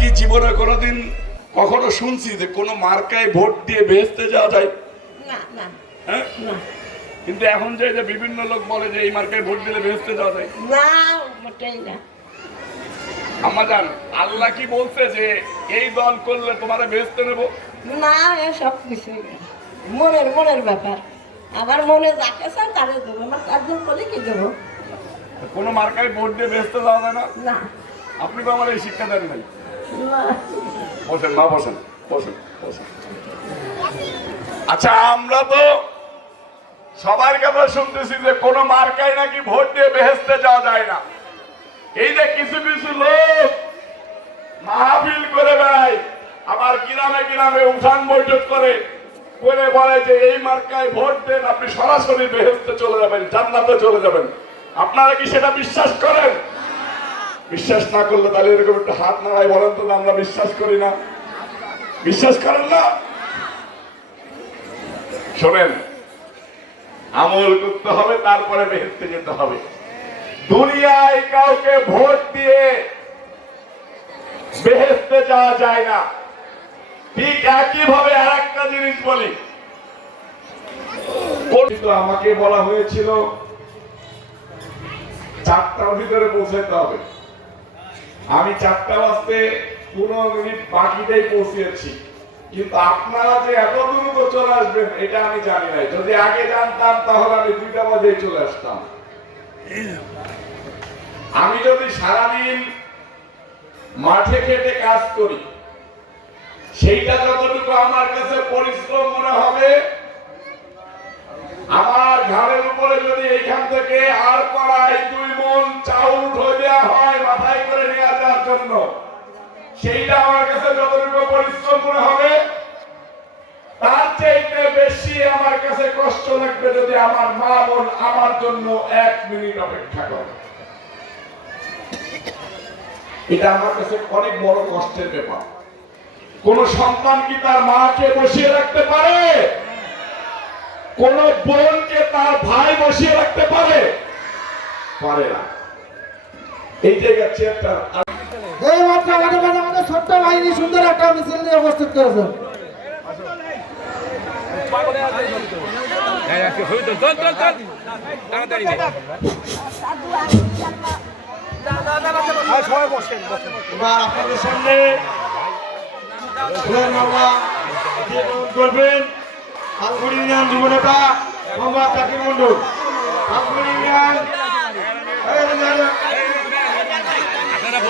কি জীবনে কোনোদিন কখনো শুনছি যে কোনো মার্কায় ভোট দিয়ে বেহেস্তে যাওয়া যায়? না না। হ্যাঁ? না। কিন্তু এখন যে যে বিভিন্ন লোক বলে যে এই মার্কায় ভোট দিলে বেহেস্তে যাওয়া যায়। না মোটেই না। আমাজান আল্লাহ কি বলছে যে এই দল করলে তোমার বেহেস্তে নেব? না সব কিছু মনের মনের ব্যাপার। আমার মনে যাকে চায় তারে দেবো আমার চারজন করে কি দেবো? কোনো মার্কায় ভোট দিয়ে বেহেস্তে যাওয়া যায় না? না। আপনি তো আমার এই শিক্ষা দেন নাই। বসেন, মা, বসেন বসেন বসেন। আচ্ছা আমরা তো সবার কথা শুনতেছি যে কোন মার্কায় নাকি ভোট দিয়ে বেহেস্তে যাওয়া যায় না। এই যে কিছু কিছু লোক মাহফিল করে বেড়ায়, আবার গ্রামে গ্রামে উঠান বৈঠক করে করে বলে যে এই মার্কায় ভোট দেন, আপনি সরাসরি বেহেস্তে চলে যাবেন, জান্নাতে চলে যাবেন। আপনারা কি সেটা বিশ্বাস করেন? বিশ্বাস না করলে তাহলে এরকম একটা হাত নাড়ায় বলেন তো আমরা বিশ্বাস করি না। বিশ্বাস করেন না? শোনেন, আমল করতে হবে, তারপরে বেহেস্তে যেতে হবে। দুনিয়ায় কাউকে ভোট দিয়ে বেহেস্তে যাওয়া যায় না। ঠিক একই ভাবে আর একটা জিনিস বলি। আমাকে বলা হয়েছিল, চারটার ভিতরে পৌঁছাতে হবে। আমি চারটা বাজতে পনেরো মিনিট বাকিটাই পৌঁছেছি। কিন্তু আপনারা যে এত দ্রুত চলে আসবেন, এটা আমি জানি নাই। যদি আগে জানতাম, তাহলে আমি দুইটা বাজে চলে আসতাম। আমি যদি সারাদিন মাঠে খেটে কাজ করি, সেইটা যতটুকু আমার কাছে পরিশ্রম মনে হবে, আমার ঘাড়ের উপরে যদি এইখান থেকে আর করাই দুই মন চাউল দেওয়া হয়, মাথায় করে নিয়ে জন্য। সেইটা আমার কাছে যতটুকু পরিশ্রম মনে হবে, তার চাইতে বেশি আমার কাছে কষ্ট লাগবে যদি আমার মা বোন আমার জন্য এক মিনিট অপেক্ষা করে। এটা আমার কাছে অনেক বড় কষ্টের ব্যাপার। কোন সন্তান কি তার মাকে বসিয়ে রাখতে পারে? কোন বোনকে তার ভাই বসিয়ে রাখতে পারে? পারে না। এই জায়গার চেয়ারটা এই মাত্র আমাদের মাঝে আমাদের ছোট্ট বাহিনী সুন্দর একটা মিছিল নিয়ে উপস্থিত এবার আপনাদের সামনে করবেন, ফাল্গুন ইউনিয়ন যুবনেতা মোহাম্মদ কাকি মন্ডল ইউনিয়ন এই যে যারা- ফাল্গুন